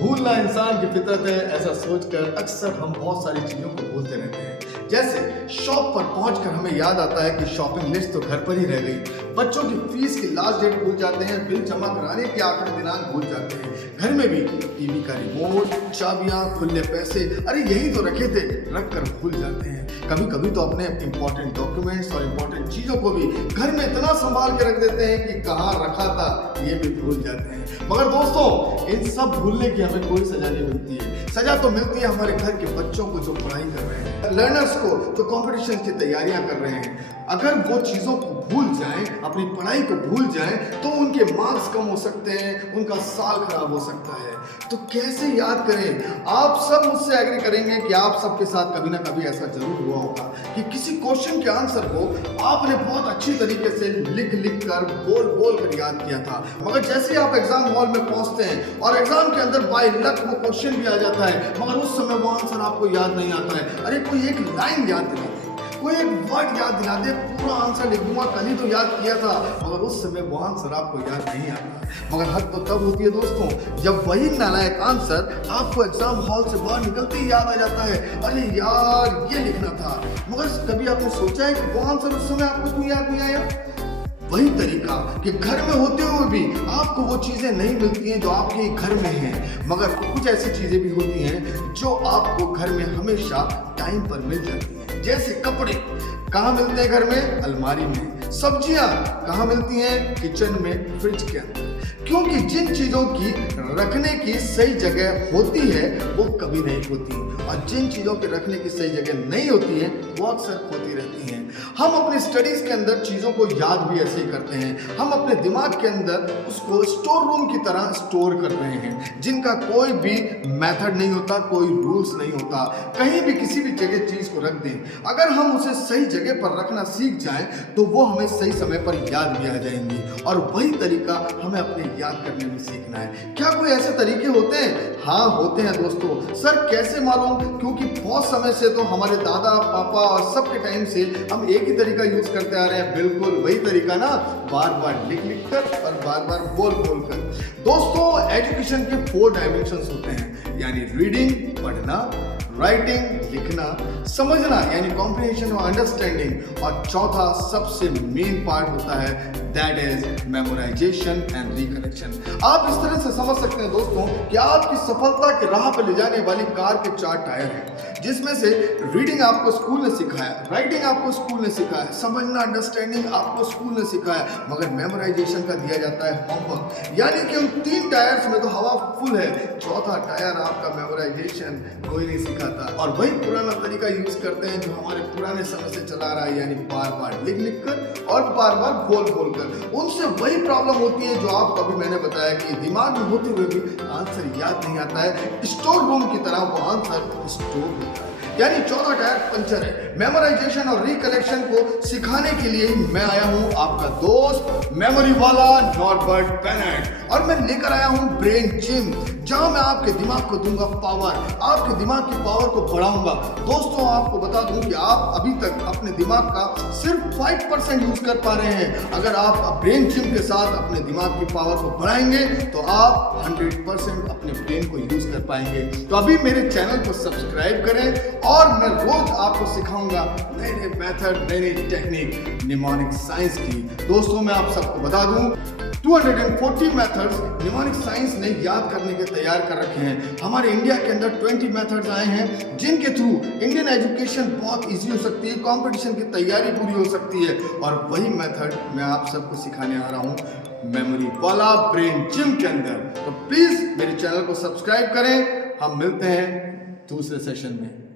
भूलना इंसान की फितरत है, ऐसा सोचकर अक्सर हम बहुत सारी चीजों को भूलते रहते हैं। जैसे शॉप पर पहुंचकर हमें याद आता है कि शॉपिंग लिस्ट तो घर पर ही रह गई। बच्चों की फीस की लास्ट डेट भूल जाते हैं, बिल जमा कराने की आखिरी दिनांक भूल जाते हैं। घर में भी टीवी का रिमोट, चाबियां, खुले पैसे, अरे यही तो रखे थे, रख कर भूल जाते हैं। कभी कभी तो अपने इंपॉर्टेंट डॉक्यूमेंट्स और इंपॉर्टेंट चीजों को भी घर में इतना संभाल के रख देते हैं कि कहाँ रखा था ये भी भूल जाते हैं। मगर दोस्तों, इन सब भूलने की हमें कोई सजा नहीं मिलती है। सजा तो मिलती है हमारे घर के बच्चों को जो पढ़ाई कर रहे हैं, लर्नर्स को जो कंपटीशन की तैयारियां कर रहे हैं। अगर वो चीजों को भूल जाएं, अपनी पढ़ाई को भूल जाएं, तो उनके मार्क्स कम हो सकते हैं, उनका साल खराब हो सकता है। तो कैसे याद करें? आप सब मुझसे एग्री करेंगे कि आप सबके साथ कभी ना कभी ऐसा जरूर हुआ होगा कि किसी क्वेश्चन के आंसर को आपने बहुत अच्छी तरीके से लिख कर बोल कर याद किया था, मगर जैसे ही आप एग्जाम हॉल में पहुंचते हैं और एग्जाम के अंदर बाय लक वो क्वेश्चन भी आ जाता है, मगर उस समय वो आंसर आपको याद नहीं आता है। अरे कोई एक लाइन याद दिला दे, कोई एक वर्ड याद दिला दे, पूरा आंसर लिख दूंगा, कल ही तो याद किया था, मगर उस समय वो आंसर आपको याद नहीं आता। मगर हद तो तब होती है दोस्तों, जब वही नालायक आंसर आपको एग्जाम हॉल से बाहर निकलते ही याद आ जाता है। अरे यार ये लिखना था, मगर कभी आपने सोचा है कि वो आंसर उस समय आपको क्यों याद नहीं आया? वही तरीका कि घर में होते हुए भी आपको वो चीजें नहीं मिलती हैं जो आपके घर में हैं, मगर कुछ ऐसी चीजें भी होती हैं जो आपको घर में हमेशा टाइम पर मिल जाती हैं। जैसे कपड़े कहाँ मिलते हैं घर में? अलमारी में। सब्जियां कहाँ मिलती हैं? किचन में, फ्रिज के अंदर। क्योंकि जिन चीजों की रखने की सही जगह होती है वो कभी नहीं होती, और जिन चीजों के रखने की सही जगह नहीं होती है वो अक्सर खोती रहती हैं। हम अपने स्टडीज के अंदर चीजों को याद भी ऐसे ही करते हैं। हम अपने दिमाग के अंदर उसको स्टोर रूम की तरह स्टोर कर रहे हैं, जिनका कोई भी मेथड नहीं होता, कोई रूल्स नहीं होता। कहीं भी किसी भी जगह चीज को रख दें, अगर हम उसे सही जगह पर रखना सीख जाएं तो वो हमें सही समय पर याद भी आ जाएंगी। और वही तरीका हमें अपने याद करने में सीखना है। क्या कोई ऐसे तरीके होते हैं? हाँ होते हैं दोस्तों। सर कैसे मालूम? क्योंकि बहुत समय से तो हमारे दादा पापा और सबके टाइम से हम एक ही तरीका यूज करते आ रहे हैं। बिल्कुल वही तरीका ना, बार बार लिख कर और बार बार बोल कर। दोस्तों, एजुकेशन के 4 डायमेंशंस होते हैं, यानी रीडिंग पढ़ना, राइटिंग लिखना, समझना यानी कॉम्प्रिहेंशन और अंडरस्टैंडिंग, और चौथा सबसे मेन पार्ट होता है, that is memorisation and recollection. आप इस तरह से समझ सकते हैं दोस्तों कि आपकी सफलता की राह पर ले जाने वाली कार के 4 टायर हैं, जिसमें से रीडिंग आपको स्कूल ने सिखाया, राइटिंग आपको स्कूल ने सिखाया, समझना अंडरस्टैंडिंग आपको स्कूल ने सिखाया, मगर मेमोराइजेशन का दिया जाता है होमवर्क। यानी कि उन 3 टायर्स में तो हवा फुल है, चौथा टायर आपका मेमोराइजेशन कोई नहीं सिखाता। और वही पुराना तरीका यूज करते हैं जो हमारे पुराने समय से चला रहा है, यानी बार बार लिख कर और बार बार बोल कर। उनसे वही प्रॉब्लम होती है जो आपको अभी मैंने बताया कि दिमाग में होते हुए भी आंसर याद नहीं आता है। स्टोर रूम की तरह वो आंसर स्टोर होता है, यानी 14 टायर पंचर है। मेमोराइजेशन और रिकलेक्शन को सिखाने के लिए मैं आया हूं आपका दोस्त मेमोरी वाला नॉर्बर्ट बेनेट, और मैं लेकर आया हूं ब्रेन जिम, जहां मैं आपके दिमाग को दूंगा पावर, आपके दिमाग की पावर को बढ़ाऊंगा। दोस्तों, आपको बता दूं कि आप अभी तक अपने दिमाग का सिर्फ 5% यूज कर पा रहे हैं। अगर आप ब्रेन जिम के साथ अपने दिमाग की पावर को बढ़ाएंगे तो आप 100% अपने ब्रेन को यूज कर पाएंगे। तो अभी मेरे चैनल को सब्सक्राइब करें, और मैं रोज आपको सिखाऊंगा नए नए मेथड, नई नई टेक्निक निमोनिक साइंस की। दोस्तों, मैं आप सबको बता दूं 240 मेथड्स निमोनिक साइंस ने याद करने के तैयार कर रखे हैं। हमारे इंडिया के अंदर 20 मेथड्स आए हैं, जिनके थ्रू इंडियन एजुकेशन बहुत इजी हो सकती है, कंपटीशन की तैयारी पूरी हो सकती है। और वही मेथड मैं आप सबको सिखाने आ रहा हूँ मेमोरी वाला ब्रेन जिम के अंदर। तो प्लीज मेरे चैनल को सब्सक्राइब करें। हम मिलते हैं दूसरे सेशन में।